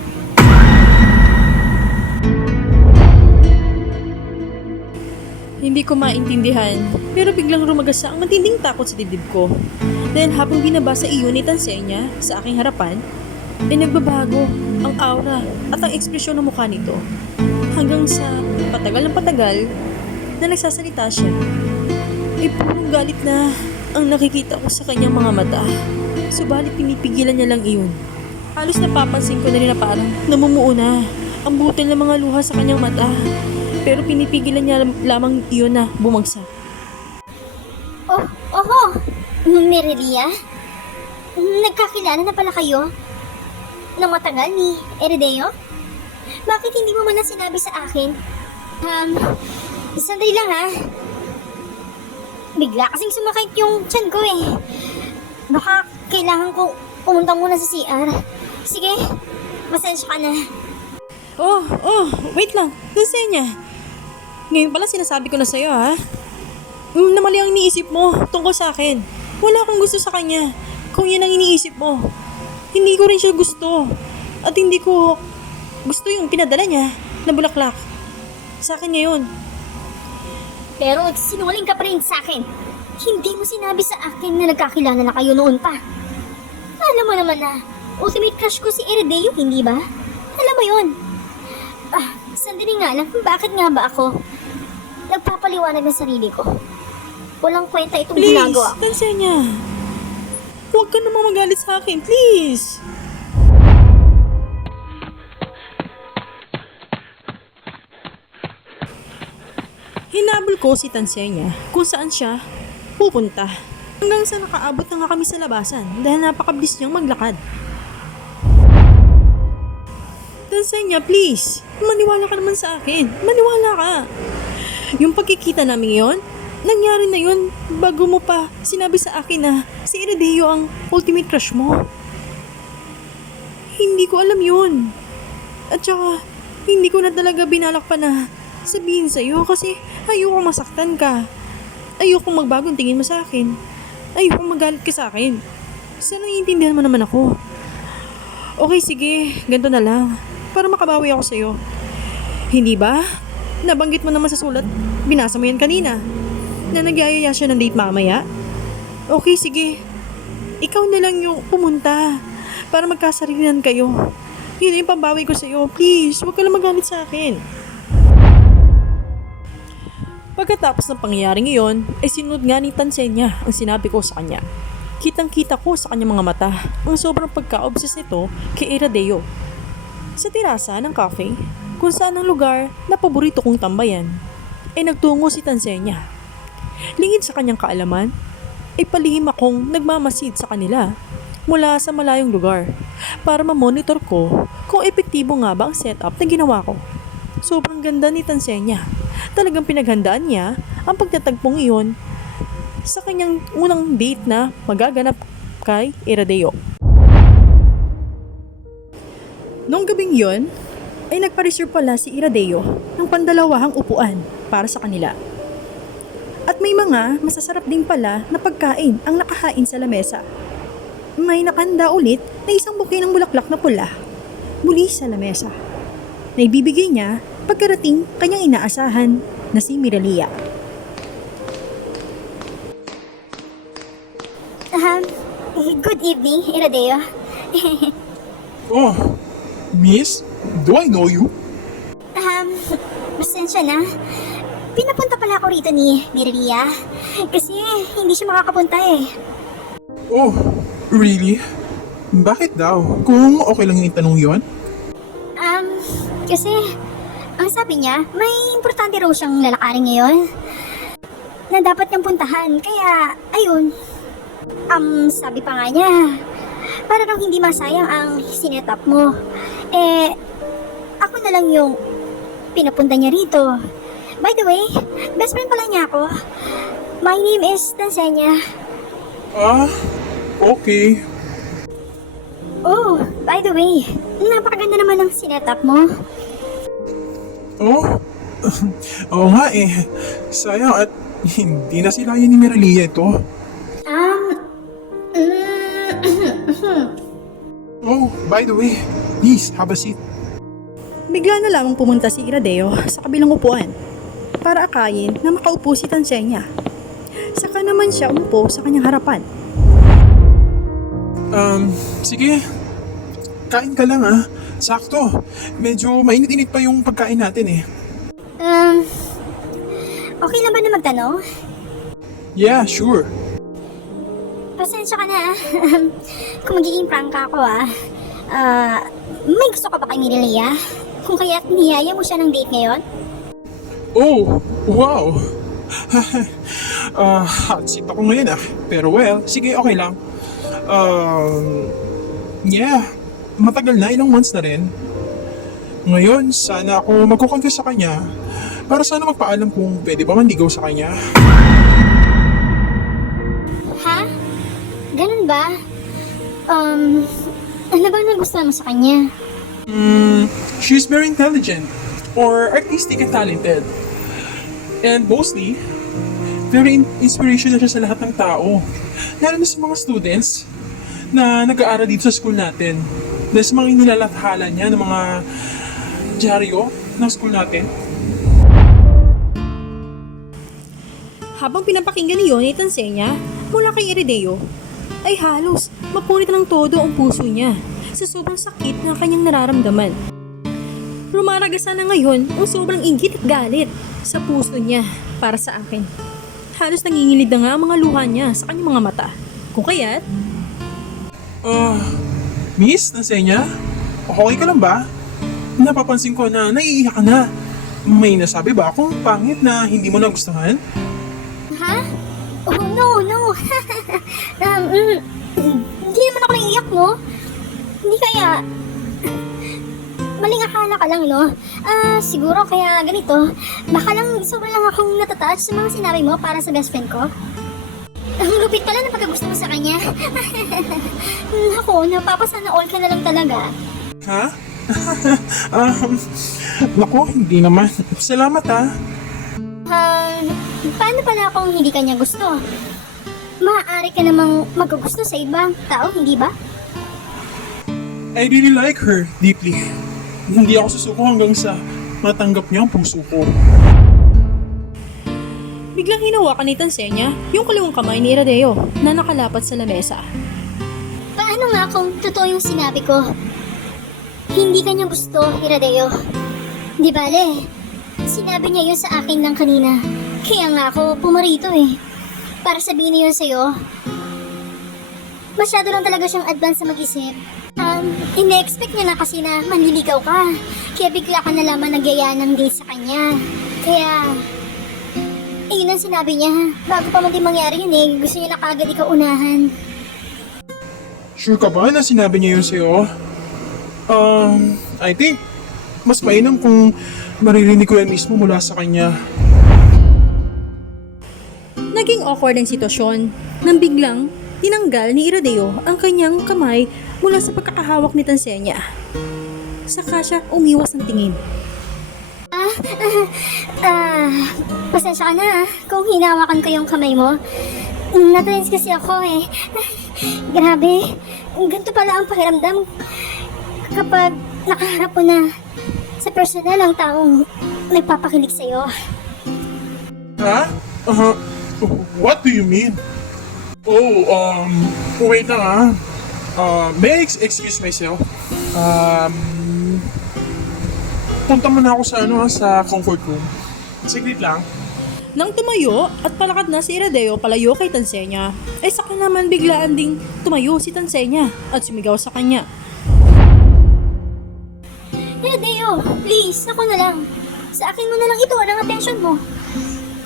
Hindi ko maintindihan, pero biglang rumagasa ang matinding takot sa dibdib ko. Dahil habang binabasa iyon ni Tansenya sa aking harapan, ay nagbabago ang aura at ang ekspresyon ng mukha nito. Hanggang sa patagal ng patagal na nagsasalita siya, ay purong galit na ang nakikita ko sa kanyang mga mata. Subalit pinipigilan niya lang iyon. Halos napapansin ko na rin na parang namumuo na ang butil ng mga luha sa kanyang mata. Pero pinipigilan niya lamang iyon na bumagsak. Oho, Merilia? Nagkakilala na pala kayo ng matagal ni Erideo? Bakit hindi mo man na sinabi sa akin? Sandali lang ha. Bigla kasing sumakit yung tiyan ko eh. Baka kailangan ko pumunta muna sa CR. Sige, masensya ka na. Wait lang. Tansenya. Ngayon pala sinasabi ko na sa'yo ha. Na mali ang iniisip mo tungkol sa akin. Wala akong gusto sa kanya. Kung yan ang iniisip mo, hindi ko rin siya gusto. At hindi ko gusto yung pinadala niya na bulaklak. Sa akin ngayon. Pero sinungaling ka pa rin sa akin. Hindi mo sinabi sa akin na nagkakilala na kayo noon pa. Alam mo naman na ultimate crush ko si Erideo, hindi ba? Alam mo yun. Sandali nga lang, bakit nga ba ako nagpapaliwanag ng sarili ko? Walang kwenta itong ginagawa ko. Please, Tansenya. Huwag ka namang magalit sa akin, please! Hinabol ko si Tansenya kung saan siya pupunta. Hanggang sa nakaabot na nga kami sa labasan dahil napakabilis niyang maglakad. Tansenya, please! Maniwala ka naman sa akin. Maniwala ka! Yung pagkikita namin yon, nangyari na yun bago mo pa sinabi sa akin na si Irideo ang ultimate crush mo. Hindi ko alam yun. At saka, hindi ko na talaga binalak pa na sabihin sa'yo kasi ayoko masaktan ka. Ayoko magbagong tingin mo sa akin. Ayoko magalit ka sa akin. Sana naiintindihan mo naman ako. Okay, sige. Ganito na lang. Para makabawi ako sa'yo. Hindi ba? Nabanggit mo naman sa sulat. Binasa mo yan kanina. Na nagyayaya siya ng date mamaya. Okay, sige. Ikaw na lang yung pumunta. Para magkasarilan kayo. Yun yung pambawi ko sa'yo. Please, huwag ka lang magalit sa akin. Pagkatapos ng pangyayaring iyon, ay sinunod nga ni Tansenya ang sinabi ko sa kanya. Kitang-kita ko sa kanyang mga mata ang sobrang pagka-obsess nito kay Irideo. Sa terasa ng cafe, kung saan ang lugar na paborito kong tambayan, ay nagtungo si Tansenya. Lingid sa kanyang kaalaman, ay palihim akong nagmamasid sa kanila mula sa malayong lugar para ma-monitor ko kung epektibo nga ba ang setup na ginawa ko. Sobrang ganda ni Tansenya. Talagang pinaghandaan niya ang pagtatagpong iyon sa kanyang unang date na magaganap kay Irideo. Noong gabing yon, ay nagpa-reserve pala si Irideo ng pandalawahang upuan para sa kanila. At may mga masasarap din pala na pagkain ang nakahain sa lamesa. May nakanda ulit na isang bouquet ng bulaklak na pula muli sa lamesa na ibibigay niya pagkarating kanyang inaasahan na si Miralia. Good evening, Irideo. Oh, miss? Do I know you? Pasensya na. Pinapunta pala ako rito ni Miralia. Kasi hindi siya makakapunta eh. Oh, really? Bakit daw? Kung okay lang yung tanong yon? Kasi ang sabi niya, may importante raw siyang lalakarin ngayon na dapat niyang puntahan. Kaya, ayun. Sabi pa nga niya, para raw hindi masayang ang sinetup mo. Ako na lang yung pinapunta niya rito. By the way, best friend pala niya ako. My name is Tansenya. Ah, okay. Oh, by the way, napakaganda naman ng sinetup mo. Oh, oo nga eh. Sayang at hindi na sila yun ni Miralia ito. Oh, by the way, please have a seat. Bigla na lamang pumunta si Irideo sa kabilang upuan para akayin na makaupo si Tansenya. Saka naman siya umupo sa kanyang harapan. Sige. Kain ka lang ah. Sakto. Medyo mainit-init pa yung pagkain natin eh. Okay lang ba na magtanong? Yeah, sure. Pasensya ka na. Kung magiging prank ka ako may gusto ka ba kay Miralia? Kung kaya't niyaya mo siya ng date ngayon? Oh, wow. Hot seat ako ngayon ah. Pero well, sige, okay lang. Yeah, matagal na, ilang months na rin. Ngayon, sana ako magkukonfess sa kanya para sana magpaalam kung pwede ba manligaw sa kanya. Ha? Ganun ba? Ano bang nagustuhan mo sa kanya? She's very intelligent or artistic and talented. And mostly, very inspirational siya sa lahat ng tao. Lalo na sa mga students na nag-aaral dito sa school natin. Dahil sa mga inilalathala niya ng mga dyaryo ng school natin. Habang pinapakinggan ni Yon ay Tansenya mula kay Irideo, ay halos mapunit ng todo ang puso niya sa sobrang sakit na kanyang nararamdaman. Rumaragasan na ngayon ang sobrang inggit at galit sa puso niya para sa akin. Halos nangingilid na nga ang mga luha niya sa kanyang mga mata. Kung kaya't, Miss, Nasenya? Okay ka lang ba? Napapansin ko na naiiyak ka na. May nasabi ba akong pangit na hindi mo nagustuhan? Ha? Oh, no. Hindi naman ako naiiyak, no? Hindi kaya... Maling akala ka lang, no? Siguro kaya ganito. Baka lang sobrang lang akong natatouch sa mga sinabi mo para sa best friend ko. Ang lupit pala na pagkagusto mo sa kanya. Ako, napapasana all ka na lang talaga. Ha? Naku, hindi naman. Salamat ha. Paano pala kung hindi kanya gusto? Maaari ka namang magkagusto sa ibang tao, hindi ba? I really like her deeply. Hindi ako susuko hanggang sa matanggap niya ang puso ko. Biglang hinawakan ni Tansenya yung kaliwang kamay ni Iradeo na nakalapat sa lamesa. Paano nga kung totoo yung sinabi ko? Hindi kanya gusto, Iradeo. Di bale, sinabi niya yun sa akin lang kanina. Kaya nga ako pumarito eh. Para sabihin niya yun sa'yo. Masyado lang talaga siyang advance sa mag-isip. Ine-expect niya na kasi na manliligaw ka. Kaya bigla ka nalaman nagyayaan ng date sa kanya. Kaya, yun ang sinabi niya. Bago pa man din mangyari yun eh, gusto niya na kagad ikaw unahan. Sure ka ba na sinabi niya yun sa'yo? I think mas mainam kung maririnig ko yan mismo mula sa kanya. Naging awkward ang sitwasyon nang biglang tinanggal ni Iradeo ang kanyang kamay mula sa pagkakahawak ni Tansenya. Saka siya umiwas ng tingin. Pasensya ka na kung hinawakan ko yung kamay mo. Natrans kasi ako eh. Grabe, ganito pala ang pakiramdam kapag nakaharap mo na sa personal ang taong nagpapakilig sa'yo. Ha? What do you mean? Wait lang may I excuse myself? Punta muna ako sa comfort room. Saglit lang. Nang tumayo at palakad na si Iradeo palayo kay Tansenya, ay saka naman biglaan ding tumayo si Tansenya at sumigaw sa kanya. Iradeo, please, ako na lang. Sa akin mo na lang ito ang attention mo.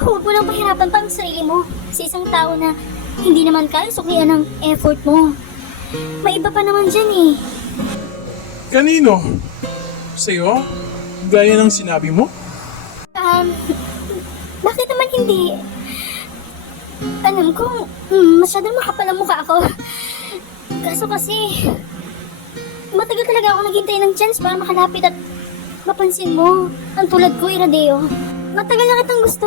Huwag mo lang pahirapan pang sarili mo sa isang tao na hindi naman kaya suklian ng effort mo. May iba pa naman dyan eh. Kanino? Sa'yo? Gaya ng sinabi mo? Bakit naman hindi? Alam ko, masyadong makapal ang mukha ako. Kaso kasi, matagal talaga ako naghintay ng chance para makalapit at mapansin mo. Ang tulad ko, Iradeo. Matagal na kitang gusto.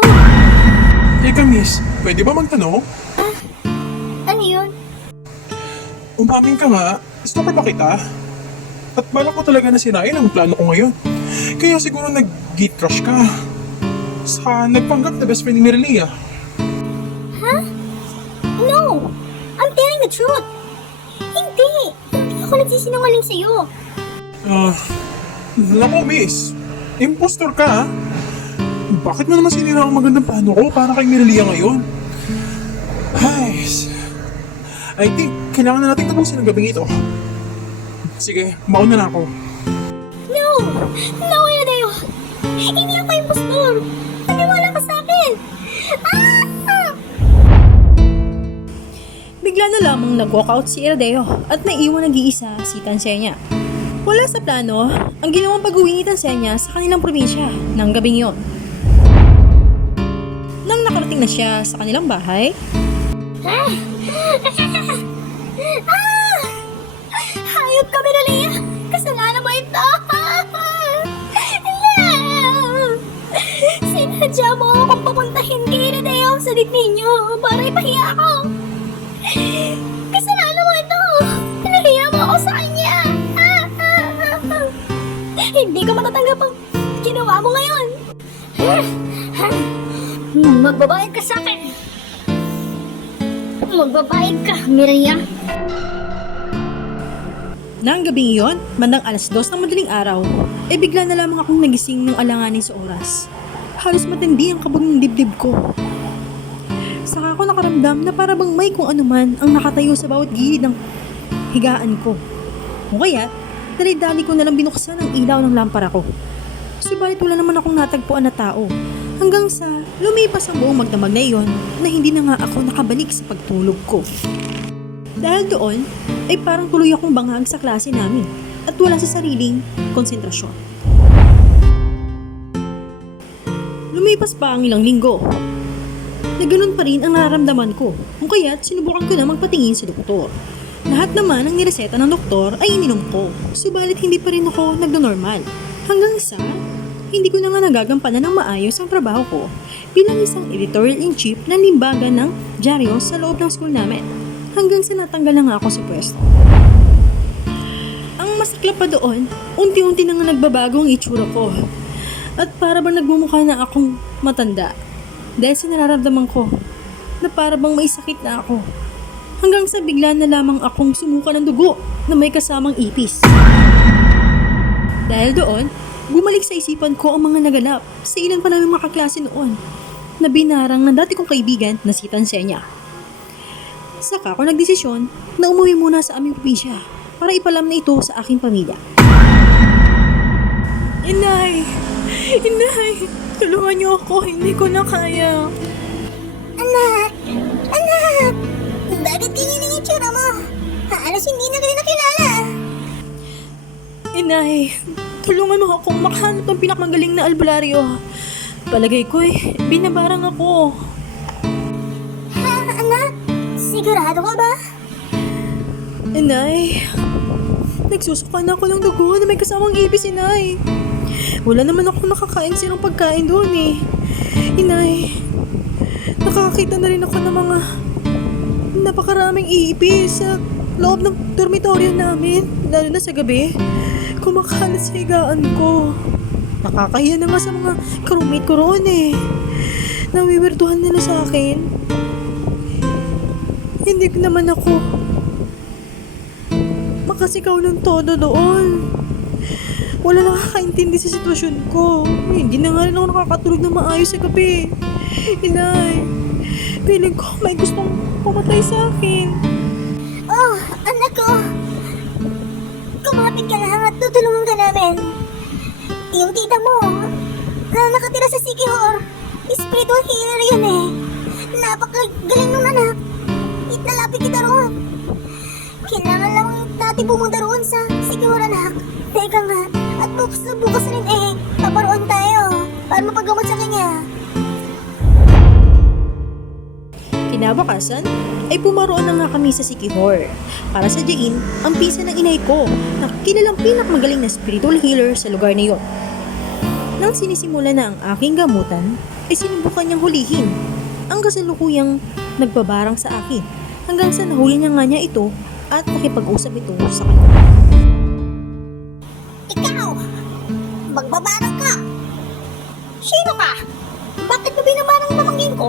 Teka miss, pwede ba magtanong? Ano yun? Umamin ka nga, stalker ba kita? At balak ko talaga na sinain ang plano ko ngayon. Kaya siguro nag-gate crush ka. Saka nagpanggap na best friend ni Miralia. No! I'm telling the truth! Hindi! Hindi ako nagsisinungaling sa'yo. Naku miss, impostor ka ha? Bakit mo naman sinira ang magandang plano ko para kay Miralia ngayon? Ay, I think kailangan na natin tapusin ang gabing ito. Sige, mauna na ako. No! No, Iradeo! Hindi ako impostor! Paniwala ka sa akin! Bigla na lamang nag-walkout si Iradeo at naiwan nag-iisa si Tansenya. Wala sa plano ang ginawang pag-uwi ni Tansenya sa kanilang probinsya ng gabing yon. Nang nakarating na siya sa kanilang bahay, Hayop ka, Miralia! Kasalanan mo ito! Sinadya mo akong papuntahin kay Iradeo sa date ninyo para ipahiya ako! Kasalanan mo ito! Pinahiya mo ako sa kanya! Hindi ko matatanggap ang ginawa mo ngayon! Magbabayad ka sa akin! Magbabayad ka, Miralia! nang gabing iyon, bandang 2:00 ng madaling araw, bigla na lamang akong nagising ng alanganin sa oras. Halos matindi ang kabog ng dibdib ko. Saka ako nakaramdam na para bang may kung ano man ang nakatayo sa bawat gilid ng higaan ko. O kaya, dali-dali ko nalang binuksan ang ilaw ng lampara ko. Subalit wala naman akong natagpuan na tao. Hanggang sa lumipas ang buong magdamag na iyon na hindi na nga ako nakabalik sa pagtulog ko. Dahil doon, ay parang tuloy akong bangag sa klase namin at wala sa sariling konsentrasyon. Lumipas pa ang ilang linggo na ganun pa rin ang nararamdaman ko. Kung kaya't sinubukan ko na magpatingin sa doktor. Lahat naman ang nireseta ng doktor ay ininom ko. Subalit hindi pa rin ako nagdo-normal. Hanggang sa hindi ko na nga nagagampanan ng maayos ang trabaho ko bilang isang editorial-in-chief ng limbagan ng dyaryo sa loob ng school namin. Hanggang sa natanggal na nga ako sa pwesto. Ang masaklap pa doon, unti-unti na nga nagbabago ang itsura ko. At para bang nagmumukha na akong matanda. Dahil sa nararamdaman ko na para bang may sakit na ako. Hanggang sa bigla na lamang akong sumuka ng dugo na may kasamang ipis. Dahil doon, bumalik sa isipan ko ang mga naganap sa ilan pa namin mga kaklase noon na binarang ng dati kong kaibigan na si Tansenya. Saka ako nagdesisyon na umuwi muna sa aming probinsya para ipalam na ito sa aking pamilya. Inay! Inay! Tulungan niyo ako, hindi ko na kaya. Anak! Anak! Bakit ganyan ang itsura mo? Halos hindi na kayo nakilala. Inay, tulungan mo akong makahanap ng pinakamagaling na albularyo. Palagay ko'y binabarang ako. Ha, anak? Sigurado ka ba? Inay, nagsusuka na ako ng dugo na may kasamang ipis, Inay. Wala naman ako nakakain sinong pagkain doon eh. Inay, nakakita na rin ako ng mga napakaraming ipis sa loob ng dormitoryo namin, lalo na sa gabi. Kumakalat sa higaan ko. Nakakahiya na nga sa mga karumate ko roon eh. Nawiwirtuhan nila sa akin. Hindi ko naman ako makasikaw ng todo doon. Wala nakakaintindi sa sitwasyon ko. Hindi na nga rin ako nakakatulog na maayos sa gabi. Inay, piling ko may gustong pumatay sa akin. Oh, anak ko. Kumapit ka lang at tutulungan ka namin. Yung tita mo na nakatira sa Sikihor, spiritual healer yun eh. Napakagaling nung anak. Itinalapit kita roon. Kailangan lang natin pumunta roon sa Sikihor, anak. Teka nga, at bukas rin eh, paparoon tayo para mapagamot sa kanya. Kinabukasan ay pumaroon na nga kami sa Sikihor para sadyain ang pisa ng inay ko na kilalang pinakamagaling na spiritual healer sa lugar na iyon. Nang sinisimula na ang aking gamutan, ay sinubukan niyang hulihin ang kasalukuyang nagbabarang sa akin hanggang sa nahuli niya nga niya ito at nakipag-usap ito sa kanya. Ikaw! Magbabarang ka! Sino ka? Bakit mo binabarang pamangkin ko?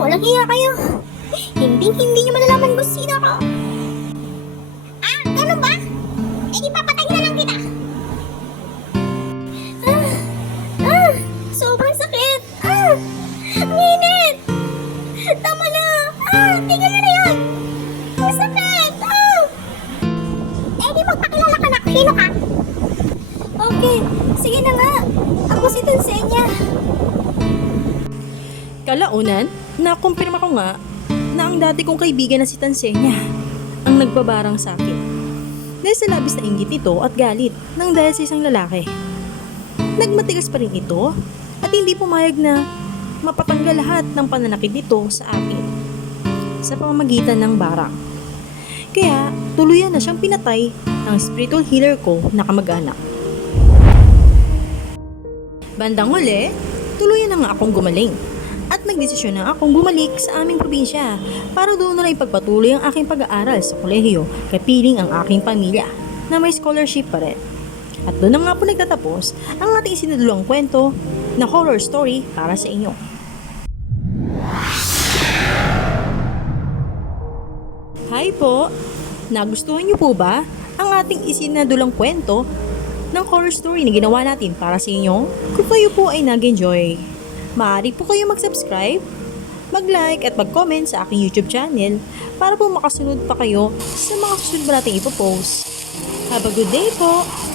Walang hiya kayo. Hindi nyo malalaman kung sino ako. Ganun ba? Ipapatay na lang kita. Sobrang sakit. Ang init. Tama na. Tingnan nyo na yun. Ang sakit. Di magpakilala ka na. Sino ka? Okay, sige na nga. Ako si Tansenya. Kalaunan, nakumpirma ko nga na ang dati kong kaibigan na si Tansenya ang nagbabarang sa akin. Dahil sa labis na inggit nito at galit nang dahil sa isang lalaki. Nagmatigas pa rin ito at hindi pumayag na mapatanggal lahat ng pananakit nito sa akin sa pamamagitan ng barang. Kaya tuluyan na siyang pinatay ng spiritual healer ko na kamag-anak. Bandang huli, tuluyan na nga akong gumaling at nagdesisyon na akong bumalik sa aming probinsya para doon na ipagpatuloy ang aking pag-aaral sa kolehiyo kapiling ang aking pamilya na may scholarship pa rin. At doon na nga po nagtatapos ang ating isinudulong kwento na horror story para sa inyo. Hi po! Nagustuhan niyo po ba ang ating isinadulang kwento ng horror story na ginawa natin para sa inyo? Kung kayo po ay nag-enjoy, maaari po kayo mag-subscribe mag-like at mag-comment sa aking YouTube channel para po makasunod pa kayo sa mga susunod pa nating ipopost. Have a good day po!